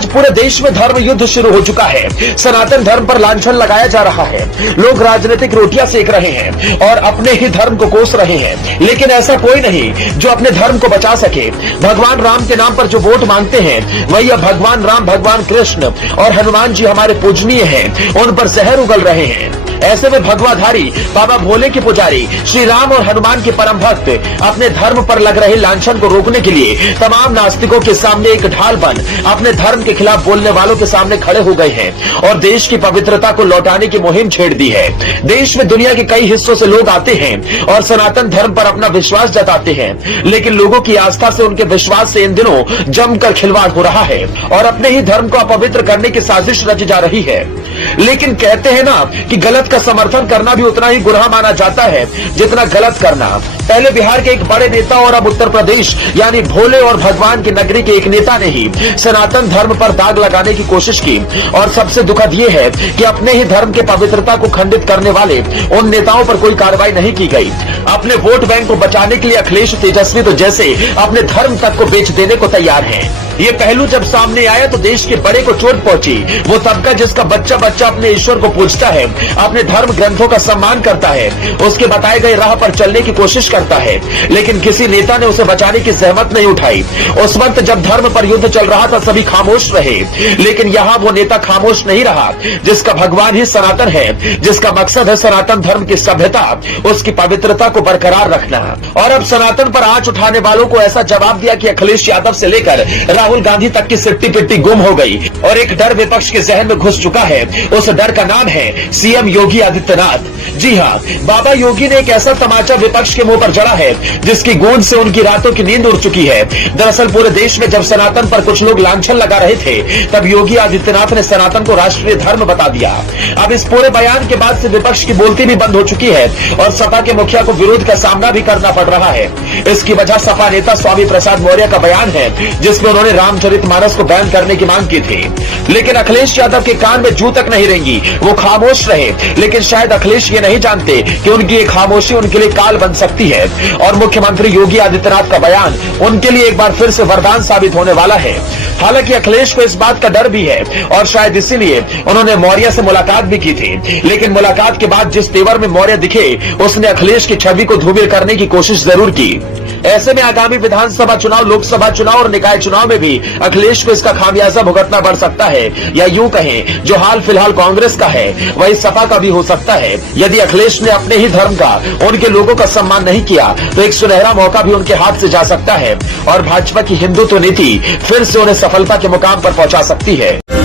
आज पूरे देश में धर्म युद्ध शुरू हो चुका है। सनातन धर्म पर लांछन लगाया जा रहा है। लोग राजनीतिक रोटियां सेक रहे हैं और अपने ही धर्म को कोस रहे हैं, लेकिन ऐसा कोई नहीं जो अपने धर्म को बचा सके। भगवान राम के नाम पर जो वोट मांगते हैं, वही अब भगवान राम, भगवान कृष्ण और हनुमान जी हमारे पूजनीय हैं, उन पर जहर उगल रहे हैं। ऐसे में भगवाधारी बाबा भोले के पुजारी श्री राम और हनुमान के परम भक्त अपने धर्म पर लग रहे लांछन को रोकने के लिए तमाम नास्तिकों के सामने एक ढाल बन अपने धर्म के खिलाफ बोलने वालों के सामने खड़े हो गए हैं और देश की पवित्रता को लौटाने की मुहिम छेड़ दी है। देश में दुनिया के कई हिस्सों से लोग आते हैं और सनातन धर्म पर अपना विश्वास जताते हैं, लेकिन लोगों की आस्था से, उनके विश्वास से इन दिनों जमकर खिलवाड़ हो रहा है और अपने ही धर्म को अपवित्र करने की साजिश रची जा रही है। लेकिन कहते हैं ना कि गलत का समर्थन करना भी उतना ही गुनाह माना जाता है जितना गलत करना। पहले बिहार के एक बड़े नेता और अब उत्तर प्रदेश यानी भोले और भगवान की नगरी के एक नेता ने ही सनातन धर्म पर दाग लगाने की कोशिश की और सबसे दुखद यह है कि अपने ही धर्म के पवित्रता को खंडित करने वाले उन नेताओं पर कोई कार्रवाई नहीं की गई। अपने वोट बैंक को बचाने के लिए अखिलेश तेजस्वी तो जैसे अपने धर्म तक को बेच देने को तैयार हैं। ये पहलू जब सामने आया तो देश के बड़े को चोट पहुंची। वो तबका जिसका बच्चा बच्चा अपने ईश्वर को पूजता है, अपने धर्म ग्रंथों का सम्मान करता है, उसके बताए गए राह पर चलने की कोशिश करता है, लेकिन किसी नेता ने उसे बचाने की जहमत नहीं उठाई। उस वक्त जब धर्म पर युद्ध चल रहा था सभी खामोश रहे, लेकिन यहाँ वो नेता खामोश नहीं रहा जिसका भगवान ही सनातन है, जिसका मकसद है सनातन धर्म की सभ्यता, उसकी पवित्रता को बरकरार रखना। और अब सनातन पर आंच उठाने वालों को ऐसा जवाब दिया कि अखिलेश यादव से लेकर राहुल गांधी तक की सिट्टी पिट्टी गुम हो गई और एक डर विपक्ष के जहन में घुस चुका है। उस डर का नाम है सीएम योगी आदित्यनाथ। जी हाँ, बाबा योगी ने एक ऐसा तमाचा विपक्ष के मुंह पर जड़ा है जिसकी गूंज से उनकी रातों की नींद उड़ चुकी है। दरअसल पूरे देश में जब सनातन पर कुछ लोग लांछन लगा रहे थे, तब योगी आदित्यनाथ ने सनातन को राष्ट्रीय धर्म बता दिया। अब इस पूरे बयान के बाद से विपक्ष की बोलती भी बंद हो चुकी है और सपा के मुखिया को विरोध का सामना भी करना पड़ रहा है। इसकी वजह सपा नेता स्वामी प्रसाद मौर्य का बयान है जिसमें उन्होंने रामचरितमानस को बैन करने की मांग की थी, लेकिन अखिलेश यादव के कान में जू तक नहीं रेंगी। वो खामोश रहे, लेकिन शायद अखिलेश ये नहीं जानते कि उनकी ये खामोशी उनके लिए काल बन सकती है और मुख्यमंत्री योगी आदित्यनाथ का बयान उनके लिए एक बार फिर से वरदान साबित होने वाला है। हालांकि अखिलेश को इस बात का डर भी है और शायद इसीलिए उन्होंने मौर्य से मुलाकात भी की थी, लेकिन मुलाकात के बाद जिस तेवर में मौर्य दिखे, उसने अखिलेश की छवि को धूमिल करने की कोशिश जरूर की। ऐसे में आगामी विधानसभा चुनाव, लोकसभा चुनाव और निकाय चुनाव में भी अखिलेश को इसका खामियाजा भुगतना पड़ सकता है, या यूं कहें जो हाल फिलहाल कांग्रेस का है वही सपा का भी हो सकता है। यदि अखिलेश ने अपने ही धर्म का, उनके लोगों का सम्मान नहीं किया तो एक सुनहरा मौका भी उनके हाथ से जा सकता है और भाजपा की हिंदुत्व नीति फिर से उन्हें सफलता के मुकाम पर पहुंचा सकती है।